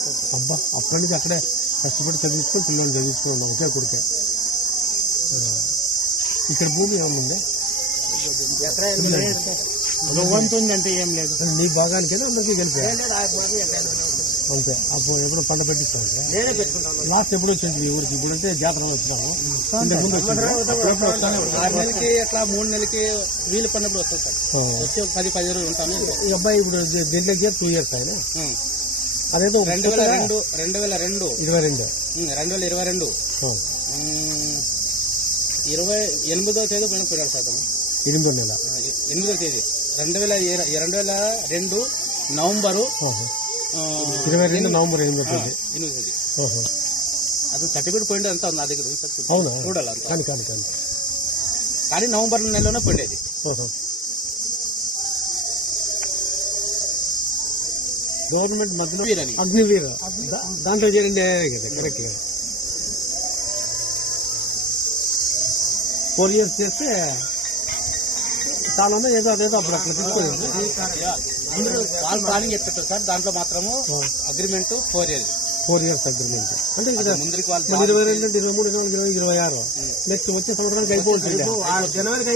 అబ్బా అప్పటి నుంచి అక్కడే కష్టపడి చదివించుకొని పిల్లల్ని చదివించుకుని ఉన్నాం ఒకే కొడుకే. ఇక్కడ భూమి ఏమన్నా ఉందా? అంటే ఏం లేదు. నీ భాగానికైనా అందరికీ గెలిపా అంతే. అప్పుడు ఎప్పుడు పంట పెట్టిస్తాను లాస్ట్ ఎప్పుడు వచ్చింది ఈ ఊరికి? ఇప్పుడు అంటే జాతర వచ్చినాము. ఇంతకు ముందు వచ్చింది 6 నెలలకి అట్లా 3 నెలలకి వీలు పడినప్పుడు వస్తుంది సార్. వచ్చి 10-15 రోజులు ఉంటాను. ఈ అబ్బాయి ఇప్పుడు దీంట్లో 2 years ఆయన అదేదో 2022 28వ తేదీ పైన పోయాడు సార్. 8వ నెల 8వ తేదీ 2022 నవంబరు 22 నవంబర్ 8వ తేదీ. అతను సర్టిఫికేట్ పోయింది అంతా నా దగ్గర అవునా? చూడాలి కానీ నవంబర్ నెలలోనే పోయిండేది. గవర్నమెంట్ మధ్యలో అగ్నివీర దాంట్లో చేయండి కదా కరెక్ట్ గా 4 years చేస్తే చాలా ఏదో అదేదో అప్పుడు అట్లా తీసుకోలేదు. వాళ్ళు ప్లానింగ్ చెప్తారు సార్. దాంట్లో మాత్రము అగ్రిమెంట్ 4 years అగ్రిమెంట్ అంటే ముందరికి 22, 23, 24, 26 నెక్స్ట్ వచ్చే సంవత్సరానికి అయిపోతుంది. జనవరికి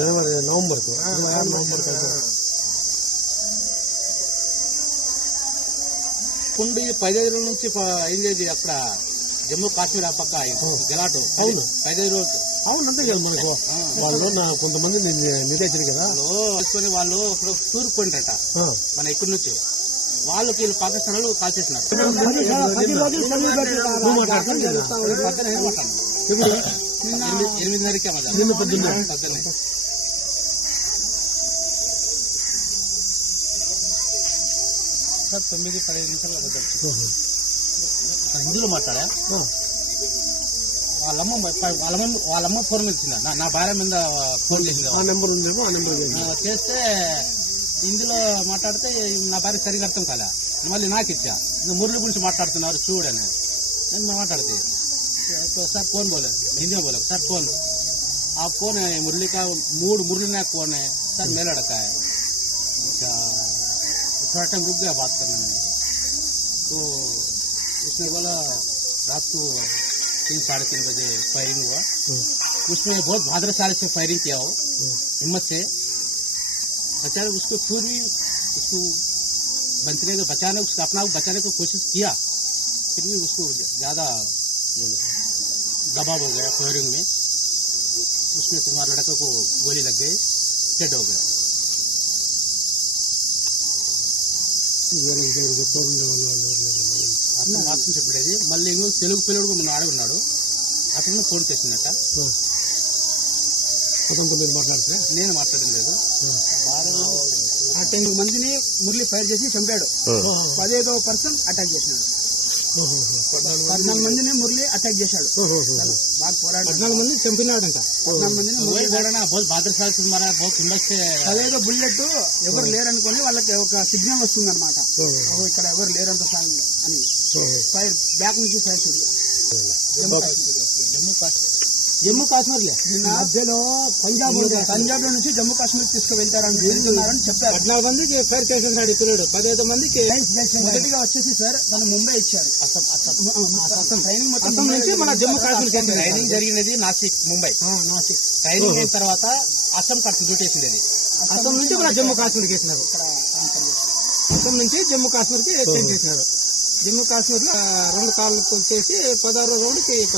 జనవరి నవంబర్ 26 పుండి 15 రోజుల నుంచి అయింది అక్కడ జమ్మూ కాశ్మీర్ ఆ పక్క గెలాటు. అవును 15 రోజులు. అవును అంతే కదా. మనకు వాళ్ళు కొంతమంది నిదేశారు కదా తీసుకొని వాళ్ళు ఇప్పుడు టూర్కి పోయిండ్రట మన ఇక్కడి నుంచి. వాళ్ళకి వీళ్ళు పాకిస్తాన్ వాళ్ళు కాల్ చేసినారు. 8:30కే పొద్దున్నే సార్ 9-15 నిమిషాలు హిందీలో మాట్లాడా. వాళ్ళమ్మ ఫోన్ మీద ఇచ్చిందా? నా భార్య మీద ఫోన్ చేసింది. ఆ నెంబర్ ఉండేది. ఆ నెంబర్ చేస్తే హిందీలో మాట్లాడితే నా భార్య సరిగా అర్థం కాలే. మళ్ళీ నాకు ఇచ్చా. మురళి గురించి మాట్లాడుతున్నారు చూడని నేను మాట్లాడితే सर कौन बोले? हिंदी में बोले सर कौन? आप कौन है? मुरली का मुरली नायक कौन है? सर मेरा लड़का है। अच्छा थोड़ा टाइम रुक गया बात करने में। तो उसने बोला रात को 3-3:30 बजे फायरिंग हुआ। उसमें बहुत भाद्रशाली से फायरिंग किया हो, हिम्मत से। बेचारे उसको फिर भी उसको बचने को बचाने, उसको अपना बचाने की कोशिश किया, फिर भी उसको ज्यादा दबाव हो गया फायरिंग में। उसमें तुम्हारे लड़के को गोली लग गई, डेड हो गया। అతను మాత్రం చెప్పేది. మళ్ళీ ఇంకో తెలుగు పిల్లడు మన ఆడే ఉన్నాడు, అతను ఫోన్ చేసిందట. అతనితో మీరు మాట్లాడితే? నేను మాట్లాడడం లేదు. 10 మందిని మురళి ఫైర్ చేసి చంపాడు. 15వ పర్సన్ అటాక్ చేసినాడు. 14 మందిని మురళి అటాక్ చేశాడు. బాగా పోరాడు. 14 మంది చంపినాడంట. 14 మందిని అదేదో బుల్లెట్ ఎవరు లేరనుకొని వాళ్ళకి ఒక సిగ్నల్ వస్తుంది అనమాట, ఇక్కడ ఎవరు లేరంత సాయం అని. ఫైర్ బ్యాక్ నుంచి ఫైర్ చూడలేదు. జమ్మూ కాశ్మీర్ మధ్యలో పంజాబ్ లో నుంచి జమ్మూ కాశ్మీర్ తీసుకువెళ్తారని చెప్పారు. 14 మందికి ఫైర్ చేసేసాడు పిల్లడు. 15 మందికి మొదటిగా వచ్చేసి సార్ తను ముంబై ఇచ్చారు. ట్రైనింగ్ మొత్తం నుంచి మన జమ్మూ కాశ్మీర్ ట్రైనింగ్ జరిగినది నాసిక్, ముంబై. నాసిక్ ట్రైనింగ్ అయిన తర్వాత అస్సాం కట్టు డ్యూటేసింది. అస్సాం నుంచి మన జమ్మూ కాశ్మీర్కి వేసినారు. అస్సాం నుంచి జమ్మూ కాశ్మీర్కి చేసినారు. జమ్మూ కాశ్మీర్ లో 2 కాళ్ళు చేసి 16వ రౌండ్కి